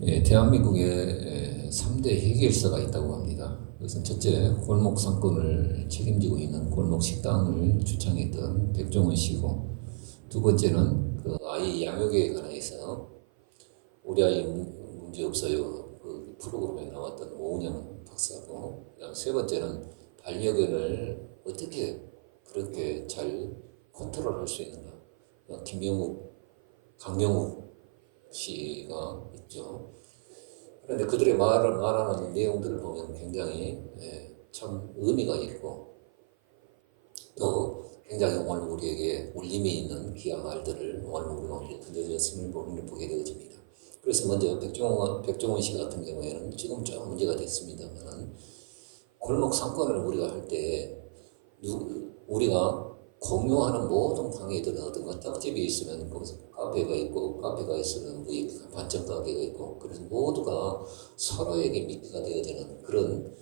대한민국에 3대 해결사가 있다고 합니다. 그것은 첫째, 골목 상권을 책임지고 있는 골목 식당을 주창했던 백종원 씨고, 두 번째는 그 아이 양육에 관해서 우리 아이 문제 없어요. 그 프로그램에 나왔던 오은영 박사고, 그다음 세 번째는 반려견을 어떻게 그렇게 잘 컨트롤할 수 있는가. 강명욱 씨가 있죠. 그런데 그들의 말하는 내용들을 보면 굉장히 참 의미가 있고 또 굉장히 오늘 우리에게 울림이 있는 귀한 말들을 오늘 우리가 던져졌음을 보게 되어집니다. 그래서 먼저 백종원 씨 같은 경우에는 지금 좀 문제가 됐습니다만 골목 상권을 우리가 할 때 우리가 공유하는 모든 방해들은 어떤 떡집이 있으면 거기서 카페가 있고 카페가 있으면 뭐 반찬 가게가 있고 그래서 모두가 서로에게 미끼가 되어지는 그런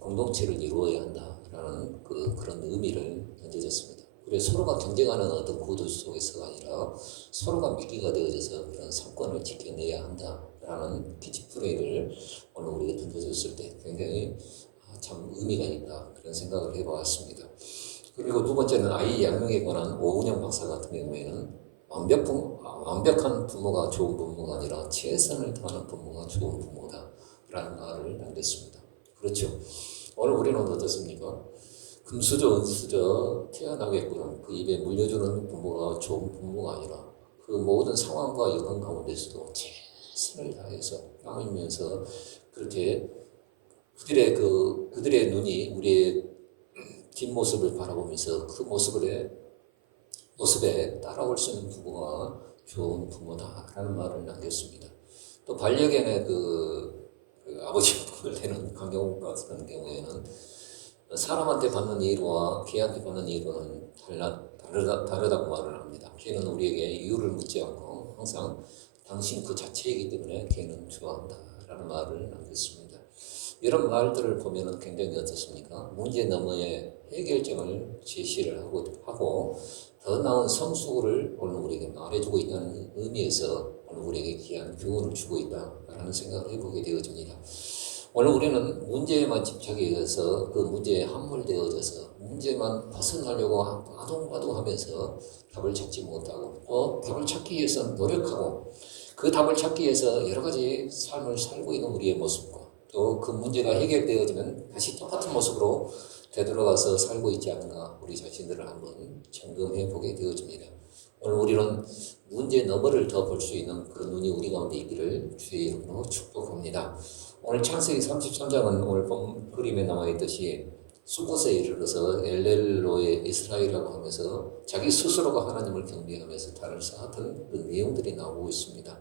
공동체를 이루어야 한다라는 그런 의미를 던져졌습니다. 그래서 서로가 경쟁하는 어떤 구도 속에서가 아니라 서로가 미끼가 되어져서 그런 상권을 지켜내야 한다라는 키치프레이를 오늘 우리가 던져줬을 때 굉장히 참 의미가 있다 그런 생각을 해보았습니다. 그리고 두 번째는 아이 양육에 관한 오은영 박사 같은 경우에는 완벽한 부모가 좋은 부모가 아니라 최선을 다하는 부모가 좋은 부모다라는 말을 남겼습니다. 그렇죠. 오늘 우리는 어떻습니까? 금수저 은수저 태어나겠구나 그 입에 물려주는 부모가 좋은 부모가 아니라 그 모든 상황과 여건 가운데서도 최선을 다해서 땀이면서 그렇게 그들의 눈이 우리의 뒷모습을 바라보면서 그 모습에 따라올 수 있는 부모가 좋은 부모다라는 말을 남겼습니다. 또 반려견의 아버지 역할을 되는 강경욱 같은 경우에는 사람한테 받는 이유와 개한테 받는 이유는 다르다고 말을 합니다. 개는 우리에게 이유를 묻지 않고 항상 당신 그 자체이기 때문에 개는 좋아한다라는 말을 남겼습니다. 이런 말들을 보면 굉장히 어떻습니까? 문제 너머의 해결점을 제시를 하고 더 나은 성수를 오늘 우리에게 말해주고 있다는 의미에서 오늘 우리에게 귀한 교훈을 주고 있다라는 생각을 해보게 되어집니다. 오늘 우리는 문제에만 집착해서 그 문제에 함몰되어져서 문제만 벗어나려고 아동바동하면서 답을 찾지 못하고 또 답을 찾기 위해서 노력하고 그 답을 찾기 위해서 여러 가지 삶을 살고 있는 우리의 모습과 또 그 문제가 해결되어지면 다시 똑같은 모습으로 되돌아가서 살고 있지 않은가 우리 자신들을 한번 점검해 보게 되어집니다. 오늘 우리는 문제 너머를 더 볼 수 있는 그런 눈이 우리 가운데 있기를 주의 이름으로 축복합니다. 오늘 창세기 33장은 오늘 본 그림에 나와 있듯이 수곳에 이르러서 엘렐로의 이스라엘이라고 하면서 자기 스스로가 하나님을 경배하면서 달을 쌓았던 그 내용들이 나오고 있습니다.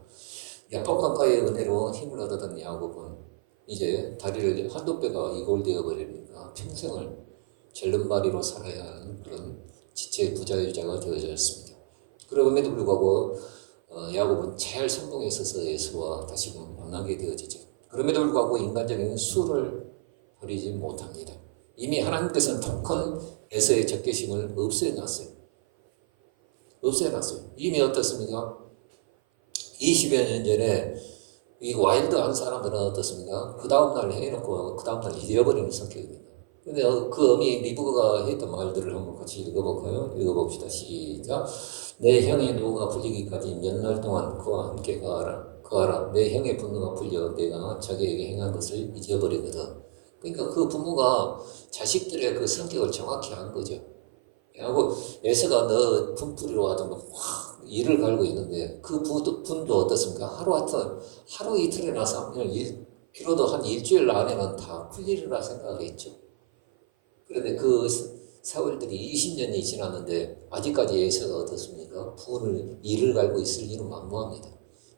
야곱 강가의 은혜로 힘을 얻었던 야곱은 이제 다리를 한두 배가 이골되어 버리니까 평생을 절름발이로 살아야 하는 그런 지체 부자유자가 되어졌습니다. 그럼에도 불구하고 야곱은 잘 성공에 있어서 예수와 다시금 만나게 되어지죠. 그럼에도 불구하고 인간적인 수를 버리지 못합니다. 이미 하나님께서는 더 큰 에서의 적개심을 없애놨어요. 이미 어떻습니까? 20여 년 전에 이 와일드한 사람들은 어떻습니까? 그 다음날 해놓고 그 다음날 잊어버리는 성격입니다. 근데 그 어미 리브가가 했던 말들을 한번 같이 읽어볼까요? 읽어봅시다. 시작. 내 형의 노가 풀리기까지 몇 날 동안 그와 함께 거하라. 내 형의 분노가 풀려 내가 자기에게 행한 것을 잊어버리거든. 그러니까 그 부모가 자식들의 그 성격을 정확히 안 거죠. 하고 에서가 너 분풀이로 하던 일을 갈고 있는데 그 분도 어떻습니까? 하루 이틀에 나서 길어도 한 일주일 안에는 다 풀리리라 생각했죠. 그런데 그 세월들이 20년이 지났는데 아직까지 에서가 어떻습니까? 일을 갈고 있을 일은 만무합니다.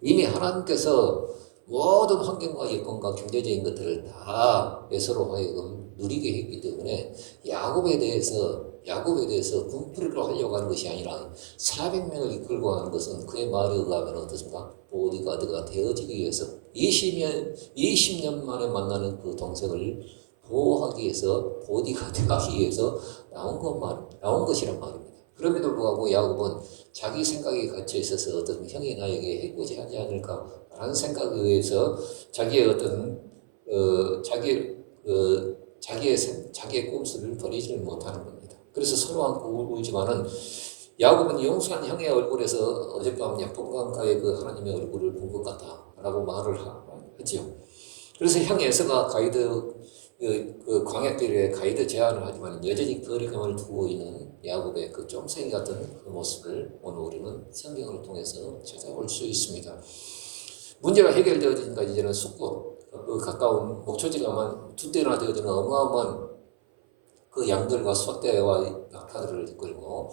이미 하나님께서 모든 환경과 여건과 경제적인 것들을 다 에서로 하여금 누리게 했기 때문에 야곱에 대해서 분풀이로 하려고 하는 것이 아니라 400명을 이끌고 하는 것은 그의 말에 의하면 어떻습니까? 보디가드가 되어지기 위해서 20년 만에 만나는 그 동생을 보호하기 위해서 보디가드가 하기 위해서 나온 것이란 말입니다. 그럼에도 불구하고 야곱은 자기 생각에 갇혀 있어서 어떤 형이 나에게 해코지 하지 않을까 라는 생각에 의해서 자기의 어떤 자기의 꼼수를 버리지를 못하는 겁니다. 그래서 서로 안고 울지만은 야곱은 용서한 형의 얼굴에서 어젯밤 약봉강가의 그 하나님의 얼굴을 본 것 같다라고 말을 하지요. 그래서 형 에서가 그 광야길에 가이드 제안을 하지만 여전히 거리감을 두고 있는 야곱의 그 쫌생이 같은 그 모습을 오늘 우리는 성경을 통해서 찾아볼 수 있습니다. 문제가 해결되어지니까 이제는 숫곳, 그 가까운 목초지가만 두 대나 되어지는 어마어마한 그 양들과 소떼와 낙타들을 이끌고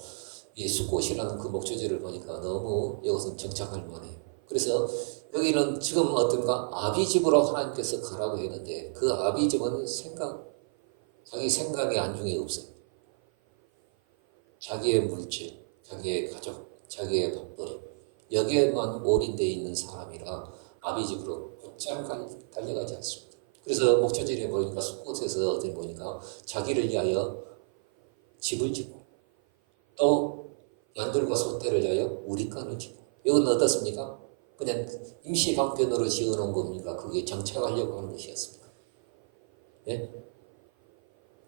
이 숫곳이라는 그 목초지를 보니까 너무 이것은 정착할 만해요. 그래서 여기는 지금 어떤가 아비집으로 하나님께서 가라고 했는데 그 아비집은 자기 생각의 안중에 없어요. 자기의 물질, 자기의 가족, 자기의 밥벌이 여기에만 올인되어 있는 사람이라 아비집으로 곧장 달려가지 않습니다. 그래서 목초지에 보니까 숲곳에서 어디 보니까 자기를 위하여 집을 짓고 또 양들과 소떼를 위하여 우리간을 짓고 이건 어떻습니까? 그냥 임시 방편으로 지어놓은 겁니까? 그게 정착하려고 하는 것이었습니다. 예?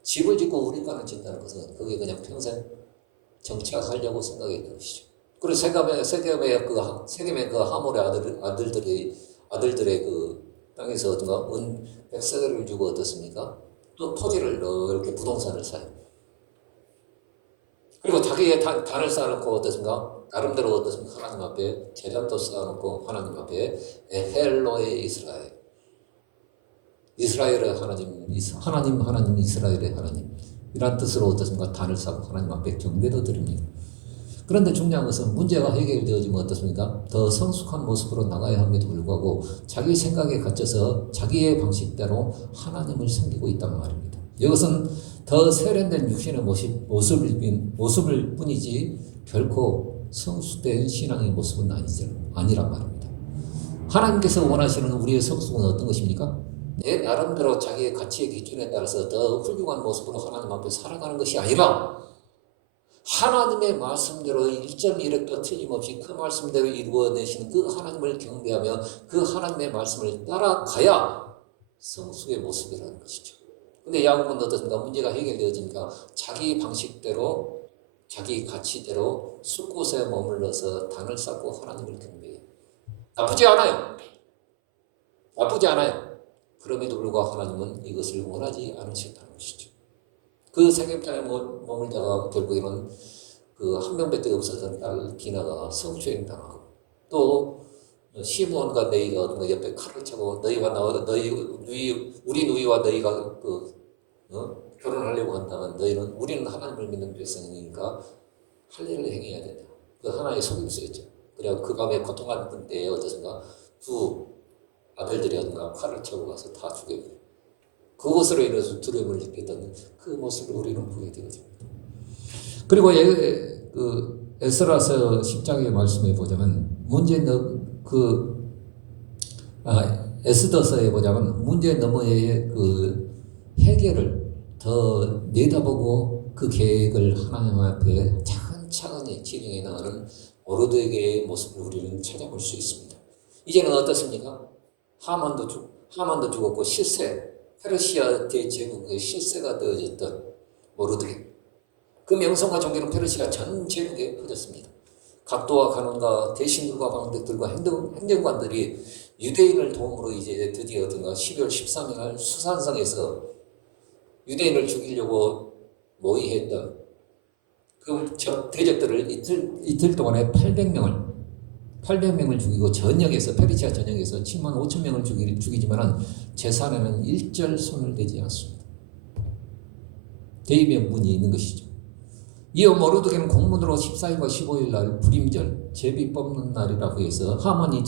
집을 짓고 우리간을 짓는다는 것은 그게 그냥 평생 정착하려고 생각했던 것이죠. 그리고 세겜의 그 하몰의 아들들의 그 땅에서 어떤가 백세를 주고 어떻습니까? 또 토지를 이렇게 부동산을 사요. 그리고 자기의 단을 쌓아놓고 어떻습니까? 나름대로 어떻습니까? 하나님 앞에 제단도 쌓아놓고 하나님 앞에 에헬로의 이스라엘의 하나님 이스라엘의 하나님 이란 뜻으로 어떻습니까? 단을 쌓고 하나님 앞에 경배도 드립니다. 그런데 중요한 것은 문제가 해결되어지면 어떻습니까? 더 성숙한 모습으로 나가야 함에도 불구하고 자기 생각에 갇혀서 자기의 방식대로 하나님을 섬기고 있단 말입니다. 이것은 더 세련된 육신의 모습을 뿐이지 결코 성숙된 신앙의 모습은 아니란 말입니다. 하나님께서 원하시는 우리의 성숙은 어떤 것입니까? 내 나름대로 자기의 가치의 기준에 따라서 더 훌륭한 모습으로 하나님 앞에 살아가는 것이 아니라 하나님의 말씀대로 1.1획도 틀림없이 그 말씀대로 이루어내시는 그 하나님을 경배하며 그 하나님의 말씀을 따라가야 성숙의 모습이라는 것이죠. 근데 야곱은 어떻습니까? 문제가 해결되어지니까 자기 방식대로 자기 가치대로 숲곳에 머물러서 단을 쌓고 하나님을 경배해요. 나쁘지 않아요. 그럼에도 불구하고 하나님은 이것을 원하지 않으셨다는 것이죠. 그 세겜땅에 머물다가 결국에는 그 한 명밖에 없었던 딸 디나가 성추행 당하고 또 시므온과 너희가 옆에 칼을 차고 우리 누이와 너희가 결혼하려고 한다면 우리는 하나님을 믿는 백성이니까 할 일을 행해야 된다. 그 하나의 속임수였죠. 그래야 그 밤에 고통하던 때에 어떻습니까? 두 아들들이 어딘가 칼을 차고 가서 다 죽여버려요. 그것으로 인해서 두려움을 느꼈던 그 모습을 우리는 보게 되어집니다. 그리고 에스라서 10장의 말씀에 보자면 에스더서에 보자면 문제 너머의 그 해결을 더 내다보고 그 계획을 하나님 앞에 차근차근히 진행해 나가는 모르드게의 모습을 우리는 찾아볼 수 있습니다. 이제는 어떻습니까? 하만도 죽었고 페르시아 대제국의 실세가 되어졌던 모르드게. 그 명성과 존귀는 페르시아 전 제국에 퍼졌습니다. 각도와 간원과 대신들과 방백들과 행정관들이 유대인을 도움으로 이제 드디어 12월 13일 날 수산성에서 유대인을 죽이려고 모의했던 그 대적들을 이틀 동안에 800명을 죽이고 페르시아 전역에서 7만 5천 명을 죽이지만 재산에는 일절 손을 대지 않습니다. 대의의 문이 있는 것이죠. 이어 모르드게는 공문으로 14일과 15일 날 불임절 제비 뽑는 날이라고 해서 하만이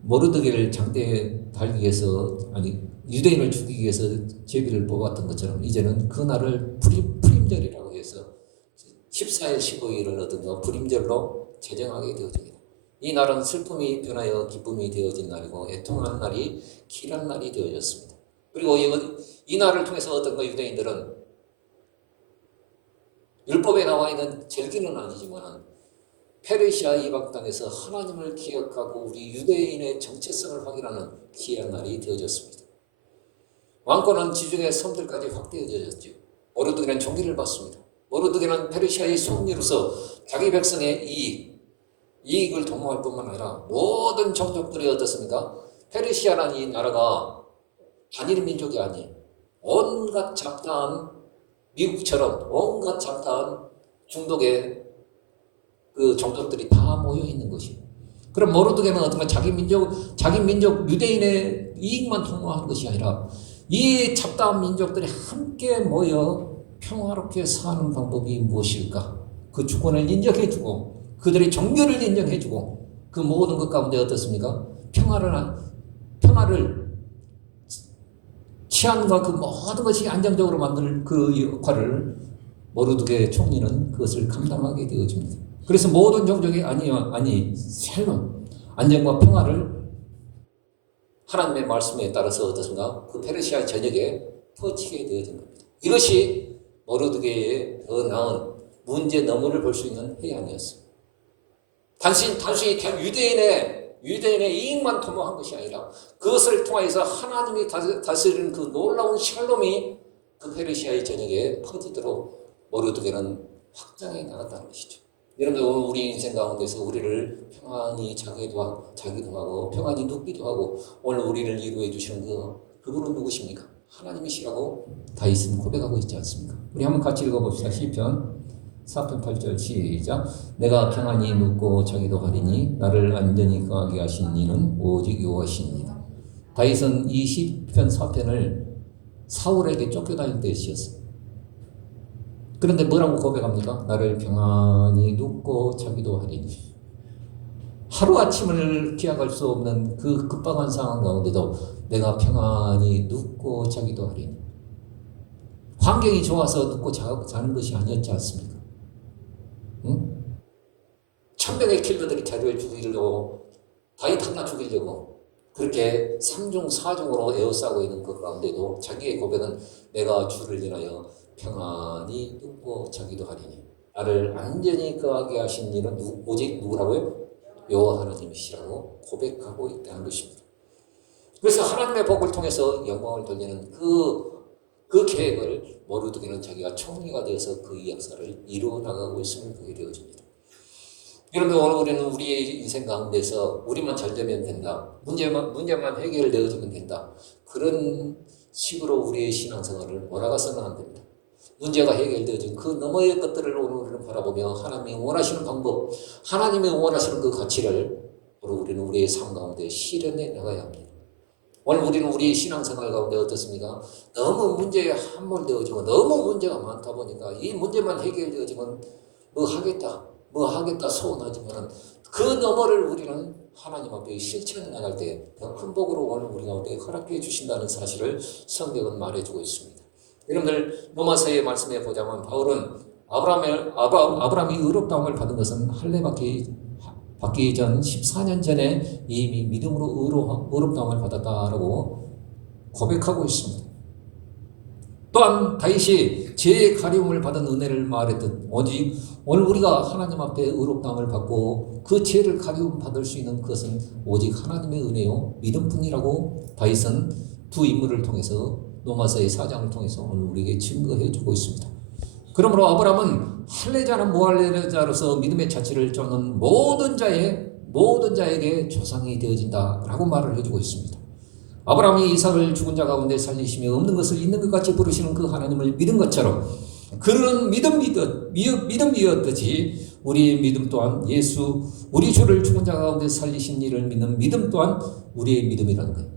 모르드게를 장대에 달기 위해서 유대인을 죽이기 위해서 제비를 뽑았던 것처럼 이제는 그 날을 불임절이라고 해서 14일 15일을 불임절로 제정하게 되어집니다. 이 날은 슬픔이 변하여 기쁨이 되어진 날이고 애통하는 날이 길한 날이 되어졌습니다. 그리고 이 날을 통해서 유대인들은 율법에 나와 있는 절기는 아니지만 페르시아 이방 땅에서 하나님을 기억하고 우리 유대인의 정체성을 확인하는 귀한 날이 되어졌습니다. 왕권은 지중해 섬들까지 확대되어졌죠. 모르드게는 종기를 받습니다. 모르드게는 페르시아의 수군으로서 자기 백성의 이익을 도모할 뿐만 아니라 모든 종족들이 어떻습니까? 페르시아라는 이 나라가 단일 민족이 아니에요. 온갖 잡다한 미국처럼 온갖 잡다한 중독의 그 종족들이 다 모여 있는 것이에요. 그럼 모르드게는 어떤가 자기 민족 유대인의 이익만 도모하는 것이 아니라 이 잡다한 민족들이 함께 모여 평화롭게 사는 방법이 무엇일까? 그 주권을 인정해주고 그들의 종교를 인정해주고 그 모든 것 가운데 어떻습니까? 평화를 치안과 그 모든 것이 안정적으로 만들 그 역할을 모르드게 총리는 그것을 감당하게 되어집니다. 그래서 모든 종족이 샬롬, 안정과 평화를 하나님의 말씀에 따라서 어떻습니까? 그 페르시아 전역에 퍼치게 되어진 겁니다. 이것이 모르드게의 더 나은 문제 너머를 볼 수 있는 해안이었습니다. 단순히 유대인의 이익만 도모한 것이 아니라 그것을 통해서 하나님이 다스리는 그 놀라운 샬롬이 그 페르시아의 전역에 퍼지도록 모르드게는 확장해 나갔다는 것이죠. 여러분들 오늘 우리 인생 가운데서 우리를 평안히 자기도 하고 평안히 눕기도 하고 오늘 우리를 이루어 주시는 그분은 누구십니까? 하나님이시라고 다윗은 고백하고 있지 않습니까? 우리 한번 같이 읽어봅시다. 시편 4편 8절 시작. 내가 평안히 눕고 자기도 하리니 나를 안전히 거하게 하신 이는 오직 여호와시니이다. 다윗은 이 시편 4편을 사울에게 쫓겨다닐 때 쓰였어요. 그런데 뭐라고 고백합니까? 나를 평안히 눕고 자기도 하리니. 하루아침을 기약할 수 없는 그 급박한 상황 가운데도 내가 평안히 눕고 자기도 하리니. 환경이 좋아서 눕고 자는 것이 아니었지 않습니까? 응? 천명의 킬러들이 자기를 죽이려고 다윗 하나 죽이려고 그렇게 3중 4중으로 에워싸고 있는 그 가운데도 자기의 고백은 내가 주를 인하여 평안히 눕고 자기도 하리니 나를 안전히 거하게 하신 이는 오직 누구라고요? 여호와 하나님이시라고 고백하고 있다는 것입니다. 그래서 하나님의 복을 통해서 영광을 돌리는 그 계획을 모르드게는 자기가 총리가 되어서 그 역사를 이루어 나가고 있음을 보게 되어집니다. 여러분 오늘 우리는 우리의 인생 가운데서 우리만 잘 되면 된다. 문제만 해결되어지면 된다. 그런 식으로 우리의 신앙생활을 몰아가서는 안 됩니다. 문제가 해결되어진 그 너머의 것들을 오늘 우리는 바라보며 하나님이 원하시는 방법, 하나님이 원하시는 그 가치를 오늘 우리는 우리의 삶 가운데 실현해 나가야 합니다. 오늘 우리는 우리의 신앙생활 가운데 어떻습니까? 너무 문제에 함몰되어지고 너무 문제가 많다 보니까 이 문제만 해결되어지면 뭐 하겠다 소원하지만 그 너머를 우리는 하나님 앞에 실천해 나갈 때 더 큰 복으로 오늘 우리 가운데 허락해 주신다는 사실을 성경은 말해주고 있습니다. 여러분들 로마서의 말씀에 보자면 바울은 아브라함이 의롭다함을 받은 것은 할례 받기 전 14년 전에 이미 믿음으로 의롭다함을 받았다라고 고백하고 있습니다. 또한 다윗이 죄의 가리움을 받은 은혜를 말했듯 오직 오늘 우리가 하나님 앞에 의롭다함을 받고 그 죄를 가리움 받을 수 있는 것은 오직 하나님의 은혜요 믿음뿐이라고 다윗은 두 인물을 통해서 로마서의 4장을 통해서 오늘 우리에게 증거해 주고 있습니다. 그러므로 아브라함은 할례자는 무할례자로서 믿음의 자취를 쫓는 모든 자에게 조상이 되어진다라고 말을 해주고 있습니다. 아브라함이 이삭을 죽은 자 가운데 살리시며 없는 것을 있는 것 같이 부르시는 그 하나님을 믿은 것처럼 그런 믿음이었듯이 우리의 믿음 또한 우리 주를 죽은 자 가운데 살리신 이를 믿는 믿음 또한 우리의 믿음이라는 거예요.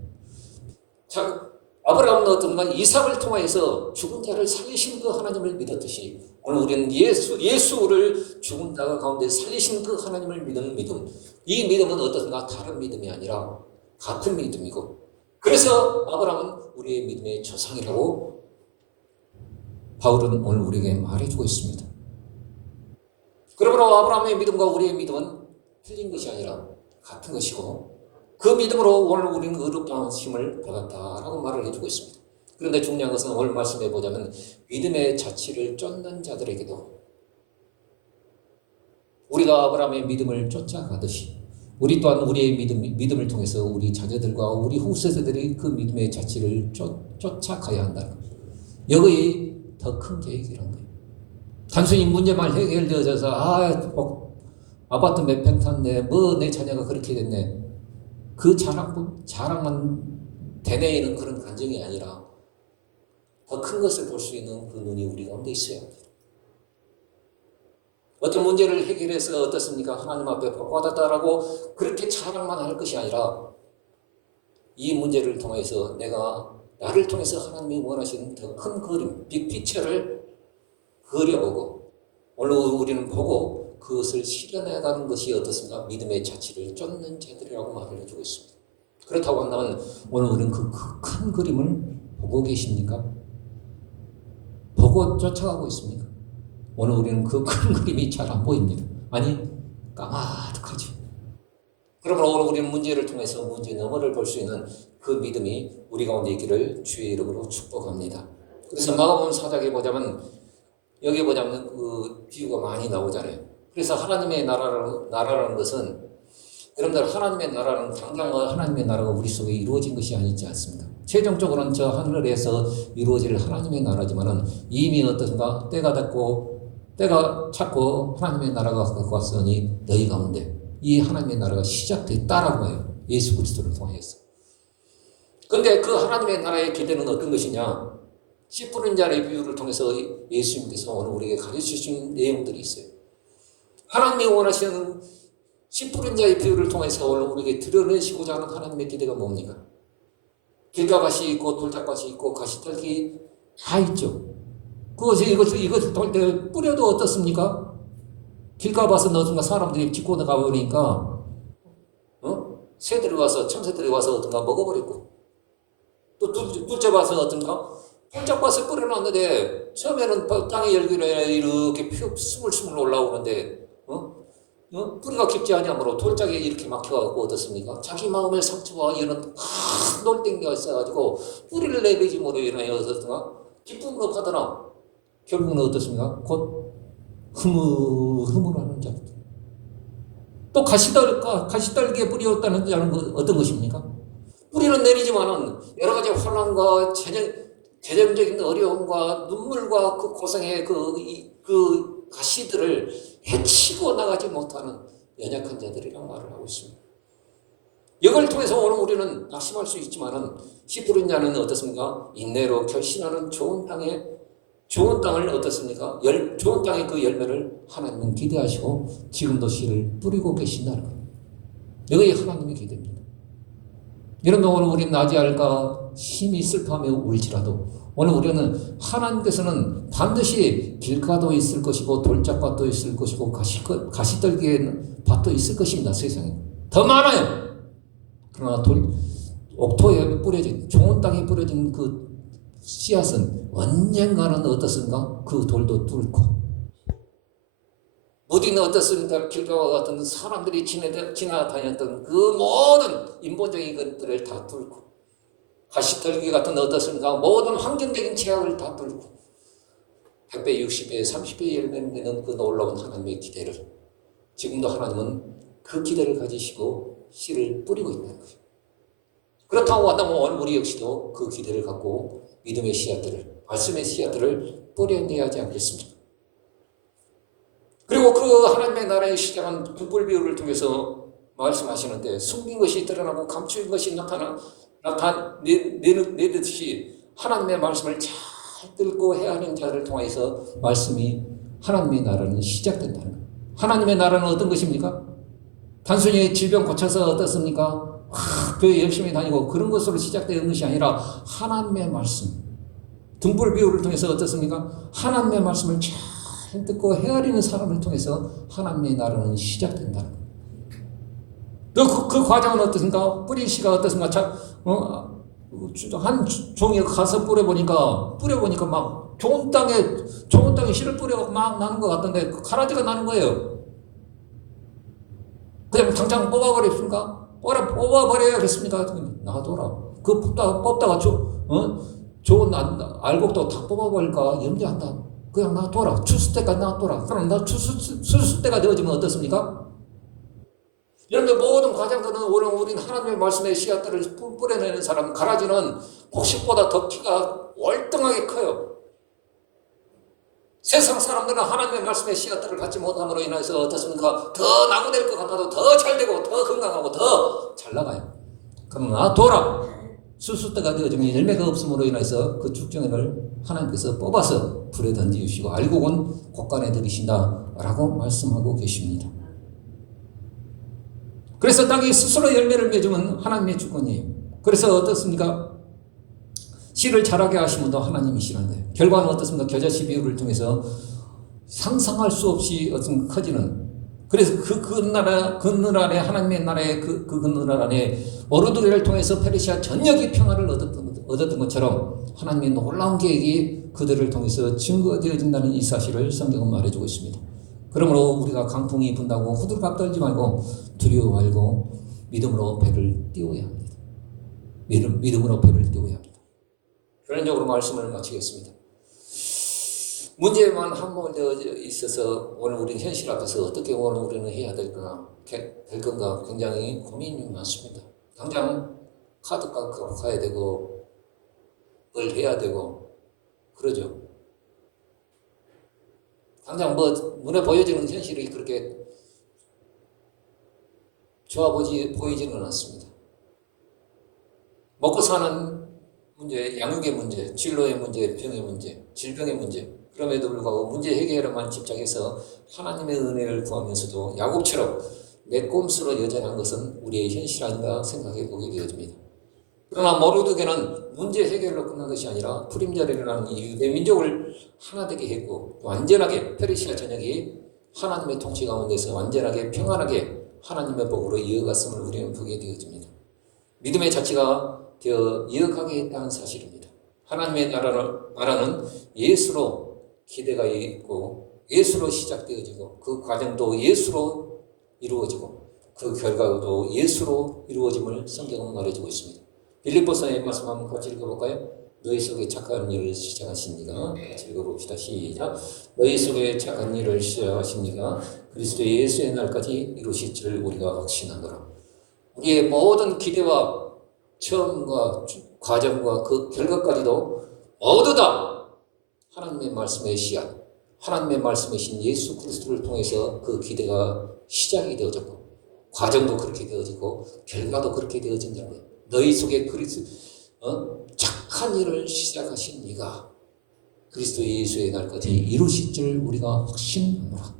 자, 아브라함은 어떤가 이삭을 통하여서 죽은 자를 살리신 그 하나님을 믿었듯이 오늘 우리는 예수를 죽은 자 가운데 살리신 그 하나님을 믿는 믿음. 이 믿음은 어떤가 다른 믿음이 아니라 같은 믿음이고 그래서 아브라함은 우리의 믿음의 조상이라고 바울은 오늘 우리에게 말해주고 있습니다. 그러므로 아브라함의 믿음과 우리의 믿음은 틀린 것이 아니라 같은 것이고 그 믿음으로 오늘 우리는 의롭다심을 받았다라고 말을 해주고 있습니다. 그런데 중요한 것은 오늘 말씀해 보자면 믿음의 자취를 쫓는 자들에게도 우리가 아브라함의 믿음을 쫓아가듯이 우리 또한 우리의 믿음을 통해서 우리 자녀들과 우리 후세대들이 그 믿음의 자취를 쫓아가야 한다는 거예요. 여기 더 큰 계획이란 거예요. 단순히 문제만 해결되어져서 아파트 몇 평 탔네, 뭐 내 자녀가 그렇게 됐네, 그 자랑만 되뇌이는 그런 감정이 아니라 더 큰 것을 볼 수 있는 그 눈이 우리 가운데 있어야 합니다. 어떤 문제를 해결해서 어떻습니까? 하나님 앞에 복받았다라고 그렇게 자랑만 할 것이 아니라 이 문제를 통해서 나를 통해서 하나님이 원하시는 더 큰 그림, 빅피처를 그려보고 오늘 우리는 보고 그것을 실현해가는 것이 어떻습니까? 믿음의 자취를 쫓는 자들이라고 말을 해주고 있습니다. 그렇다고 한다면 오늘 우리는 그 큰 그림을 보고 계십니까? 보고 쫓아가고 있습니까? 오늘 우리는 그 큰 그림이 잘 안 보입니다. 아니, 까마득하죠. 그러므로 오늘 우리는 문제를 통해서 문제 너머를 볼 수 있는 그 믿음이 우리 가운데 있기를 주의 이름으로 축복합니다. 그래서 마가복음 4장에 보자면 여기 보자면 그 비유가 많이 나오잖아요. 그래서 하나님의 나라라는 것은 여러분들 하나님의 나라는 당장 하나님의 나라가 우리 속에 이루어진 것이 아니지 않습니까? 최종적으로는 저 하늘에서 이루어질 하나님의 나라지만은 이미 어떤가 때가 찼고 하나님의 나라가 갖고 왔으니 너희 가운데 이 하나님의 나라가 시작됐다라고 해요. 예수 그리스도를 통해서. 그런데 그 하나님의 나라의 기대는 어떤 것이냐? 씨 뿌린 자의 비유를 통해서 예수님께서 오늘 우리에게 가르치신 내용들이 있어요. 하나님이 원하시는 씨 뿌린 자의 비유를 통해서 오늘 우리에게 드러내시고자 하는 하나님의 기대가 뭡니까? 길가 밭이 있고 돌짝밭이 있고 가시떨기 다 있죠. 이것을 돌때 뿌려도 어떻습니까? 길가 밭은 어떤가 사람들이 짚고 나가버리니까 새들이 와서 참새들이 와서 어떤가 먹어버리고 또 둘째 밭은 어떤가 돌짝밭을 뿌려놨는데 처음에는 땅에 열기를 이렇게 스물스물 올라오는데 뿌리가 깊지 않으므로 돌짝에 이렇게 막혀갖고 어떻습니까? 자기 마음의 상처와 이런 큰 돌덩이가 있어가지고 뿌리를 내리짐으로 인하여 어떻습니까? 기쁨으로 받으나 결국은 어떻습니까? 곧 흐물흐물하는 자. 또 가시떨기에 뿌리였다는 자는 어떤 것입니까? 뿌리는 내리지만은 여러 가지 환난과 재정적인 어려움과 눈물과 그 고생의 그 가시들을 해치고 나가지 못하는 연약한 자들이라고 말을 하고 있습니다. 이걸 통해서 오늘 우리는 낙심할 수 있지만은 씨 뿌린 자는 어떻습니까? 인내로 결신하는 좋은 땅을 어떻습니까? 좋은 땅의 그 열매를 하나님은 기대하시고 지금도 씨를 뿌리고 계신다는 거예요. 이게 하나님의 기대입니다. 여러분 오늘 우리는 나지 않을까 심히 슬퍼하며 울지라도 오늘 우리는 하나님께서는 반드시 길가도 있을 것이고 돌짝밭도 있을 것이고 가시떨기에 밭도 있을 것입니다. 세상에 더 많아요. 그러나 옥토에 뿌려진 좋은 땅에 뿌려진 그 씨앗은 언젠가는 어떻습니까? 그 돌도 뚫고 무디는 어떻습니까? 길가와 같은 사람들이 지나다녔던 그 모든 인본적인 것들을 다 뚫고 가시떨기 같은 어떻습니까? 모든 환경적인 제약을 다 뚫고 100배, 60배, 30배 열매를 내는 그 놀라운 하나님의 기대를 지금도 하나님은 그 기대를 가지시고 씨를 뿌리고 있는 거예요. 그렇다고 한다면 오늘 우리 역시도 그 기대를 갖고 믿음의 씨앗들을, 말씀의 씨앗들을 뿌려내야 하지 않겠습니까? 그리고 그 하나님의 나라의 시작은 등불 비유를 통해서 말씀하시는데 숨긴 것이 드러나고 감추인 것이 나타내듯이 하나님의 말씀을 잘 듣고 헤아리는 자를 통해서 말씀이 하나님의 나라는 시작된다는 거예요. 하나님의 나라는 어떤 것입니까? 단순히 질병 고쳐서 어떻습니까? 교회 열심히 다니고 그런 것으로 시작되는 것이 아니라 하나님의 말씀, 등불 비유를 통해서 어떻습니까? 하나님의 말씀을 잘 듣고 헤아리는 사람을 통해서 하나님의 나라는 시작된다는 거예요. 그 과정은 어떻습니까? 뿌린 씨가 어떻습니까? 한 종이 가서 뿌려보니까 막 좋은 땅에 씨를 뿌려갖고 막 나는 것 같던데 가라지가 나는 거예요. 그냥 당장 뽑아버립니까? 뽑아버려야겠습니까? 놔둬라. 뽑다가 좋은 알곡도 다 뽑아버릴까 염려한다. 그냥 놔둬라. 추수 때까지 놔둬라. 그럼 추수 때가 되어지면 어떻습니까? 여러분들 모든 과정들은 우리는 하나님의 말씀의 씨앗들을 뿌려내는 사람, 가라지는 곡식보다 더 키가 월등하게 커요. 세상 사람들은 하나님의 말씀의 씨앗들을 갖지 못함으로 인해서 어떻습니까? 더 나무될 것 같아도 더 잘되고 더 건강하고 더 잘 나가요. 그러나 돌아 수수 때가 되어지면 열매가 없음으로 인해서 그 죽정이를 하나님께서 뽑아서 불에 던지시고 알곡은 곳간에 들이신다라고 말씀하고 계십니다. 그래서 땅이 스스로 열매를 맺으면 하나님의 주권이에요. 그래서 어떻습니까? 씨를 자라게 하신 분도 하나님이시라는 거예요. 결과는 어떻습니까? 겨자씨 비유를 통해서 상상할 수 없이 어떤 커지는, 그래서 그 그늘 아래 하나님의 나라의 그 그늘 아래 모르드게를 통해서 페르시아 전역이 평화를 얻었던 것처럼 하나님의 놀라운 계획이 그들을 통해서 증거되어진다는 이 사실을 성경은 말해주고 있습니다. 그러므로 우리가 강풍이 분다고 후들갑 떨지 말고 두려워 말고 믿음으로 배를 띄워야 합니다. 믿음으로 배를 띄워야 합니다. 결론적으로 말씀을 마치겠습니다. 문제만 함몰되어 있어서 오늘 우리는 현실 앞에서 어떻게 오늘 우리는 해야 될 건가 굉장히 고민이 많습니다. 당장 카드값 가야 되고 뭘 해야 되고 그러죠. 당장 눈에 보여지는 현실이 그렇게 좋아 보이지는 않습니다. 먹고 사는 문제, 양육의 문제, 진로의 문제, 병의 문제, 질병의 문제, 그럼에도 불구하고 문제 해결에만 집착해서 하나님의 은혜를 구하면서도 야곱처럼 메꼼수로 여전한 것은 우리의 현실 아닌가 생각해 보게 되어집니다. 그러나 모르드게는 문제 해결로 끝난 것이 아니라 푸림절이라는 이 유대 민족을 하나 되게 했고 완전하게 페르시아 전역이 하나님의 통치 가운데서 완전하게 평안하게 하나님의 복으로 이어갔음을 우리는 보게 되어집니다. 믿음의 자치가 되어 이어가게 했다는 사실입니다. 하나님의 나라는 예수로 기대가 있고 예수로 시작되어지고 그 과정도 예수로 이루어지고 그 결과도 예수로 이루어짐을 성경은 말해주고 있습니다. 빌립보서의 말씀 한번 같이 읽어볼까요? 너희 속에 착한 일을 시작하신 이가, 같이 읽어봅시다. 시작. 너희 속에 착한 일을 시작하신 이가 그리스도 예수의 날까지 이루실 줄 우리가 확신하노라. 우리의 모든 기대와 처음과 과정과 그 결과까지도 모두 다 하나님의 말씀의 씨앗, 하나님의 말씀이신 예수 그리스도를 통해서 그 기대가 시작이 되어졌고 과정도 그렇게 되어지고 결과도 그렇게 되어진다는 거예요. 너희 속에 착한 일을 시작하신 이가 그리스도 예수의 날까지 이루실 줄 우리가 확신하노라.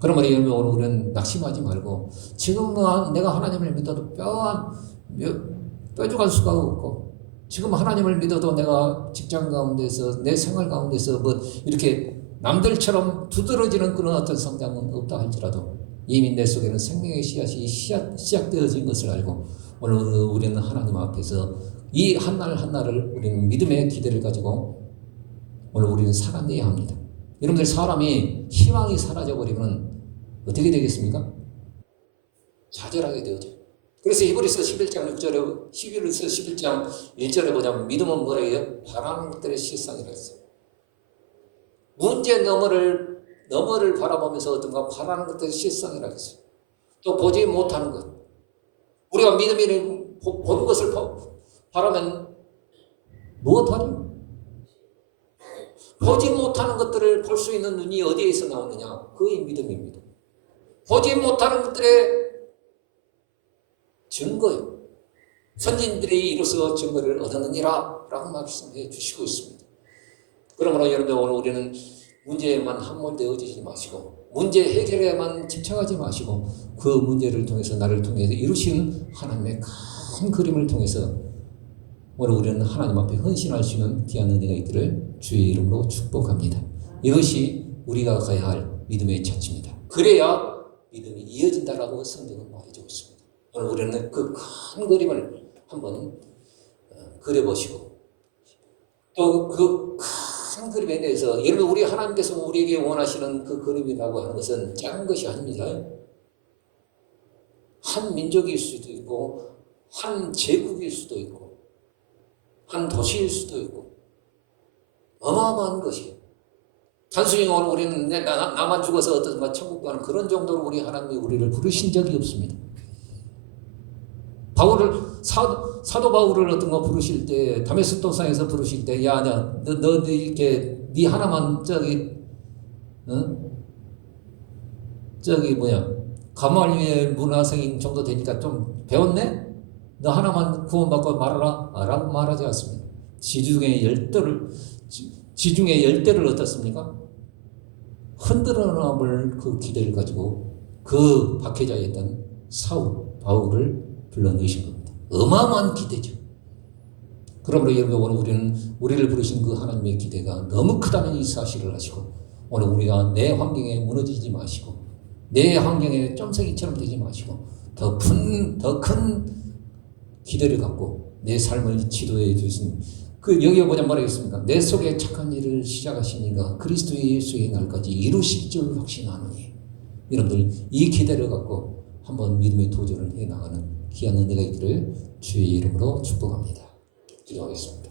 그러므로 여러분 오늘 우리는 낙심하지 말고 지금 내가 하나님을 믿어도 뾰족할 수가 없고 지금 하나님을 믿어도 내가 직장 가운데서 내 생활 가운데서 이렇게 남들처럼 두드러지는 그런 어떤 성장은 없다 할지라도 이미 내 속에는 생명의 씨앗이 시작되어진 것을 알고 오늘 우리는 하나님 앞에서 이 한날 한날을 우리는 믿음의 기대를 가지고 오늘 우리는 살아내야 합니다. 여러분들 사람이 희망이 사라져버리면 어떻게 되겠습니까? 좌절하게 되어져요. 그래서 히브리서 11장 6절에 11장 1절에 보자면 믿음은 뭐래요? 바라는 것들의 실상이라 했어요. 문제 너머를 바라보면서 어떤가 바라는 것들의 실상이라 했어요. 또 보지 못하는 것. 우리가 믿음이 보는 것을 바라면 무엇하죠? 보지 못하는 것들을 볼 수 있는 눈이 어디에서 나오느냐? 그의 믿음입니다. 보지 못하는 것들의 증거요. 선진들이 이로써 증거를 얻었느니라 라고 말씀해 주시고 있습니다. 그러므로 여러분들 오늘 우리는 문제에만 함몰되어지지 마시고 문제 해결에만 집착하지 마시고 그 문제를 통해서 나를 통해서 이루신 하나님의 큰 그림을 통해서 오늘 우리는 하나님 앞에 헌신할 수 있는 귀한 은혜가 있기를 주의 이름으로 축복합니다. 이것이 우리가 가야 할 믿음의 자치입니다. 그래야 믿음이 이어진다라고 성경은 말해주고 있습니다. 오늘 우리는 그 큰 그림을 한번 그려보시고 또 그 큰 그림에 대해서 여러분 우리 하나님께서 우리에게 원하시는 그 그림이라고 하는 것은 작은 것이 아닙니다. 한 민족일 수도 있고 한 제국일 수도 있고 한 도시일 수도 있고 어마어마한 것이에요. 단순히 오늘 우리는 나만 죽어서 어떤 천국 가는 그런 정도로 우리 하나님이 우리를 부르신 적이 없습니다. 바울을 사도 바울을 어떤 거 부르실 때 다메섹 도상에서 부르실 때 야, 너 이렇게 네 하나만 가말리엘 문화생인 정도 되니까 좀 배웠네? 너 하나만 구원받고 말하라 라고 말하지 않습니다. 지중해 열대를 어떻습니까? 흔들어 남을 그 기대를 가지고 그 박해자에 있던 바울을 불러넣으신 겁니다. 어마어마한 기대죠. 그러므로 여러분 오늘 우리를 부르신 그 하나님의 기대가 너무 크다는 이 사실을 아시고 오늘 우리가 내 환경에 무너지지 마시고 내 환경에 점성이처럼 되지 마시고 더 큰 기대를 갖고 내 삶을 지도해 주신 여기에 보자 말하겠습니다. 내 속에 착한 일을 시작하신 이가 그리스도 예수의 날까지 이루실 줄 확신하노니 여러분들 이 기대를 갖고 한번 믿음의 도전을 해나가는 귀한 은혜가 있기를 주의 이름으로 축복합니다. 기도하겠습니다.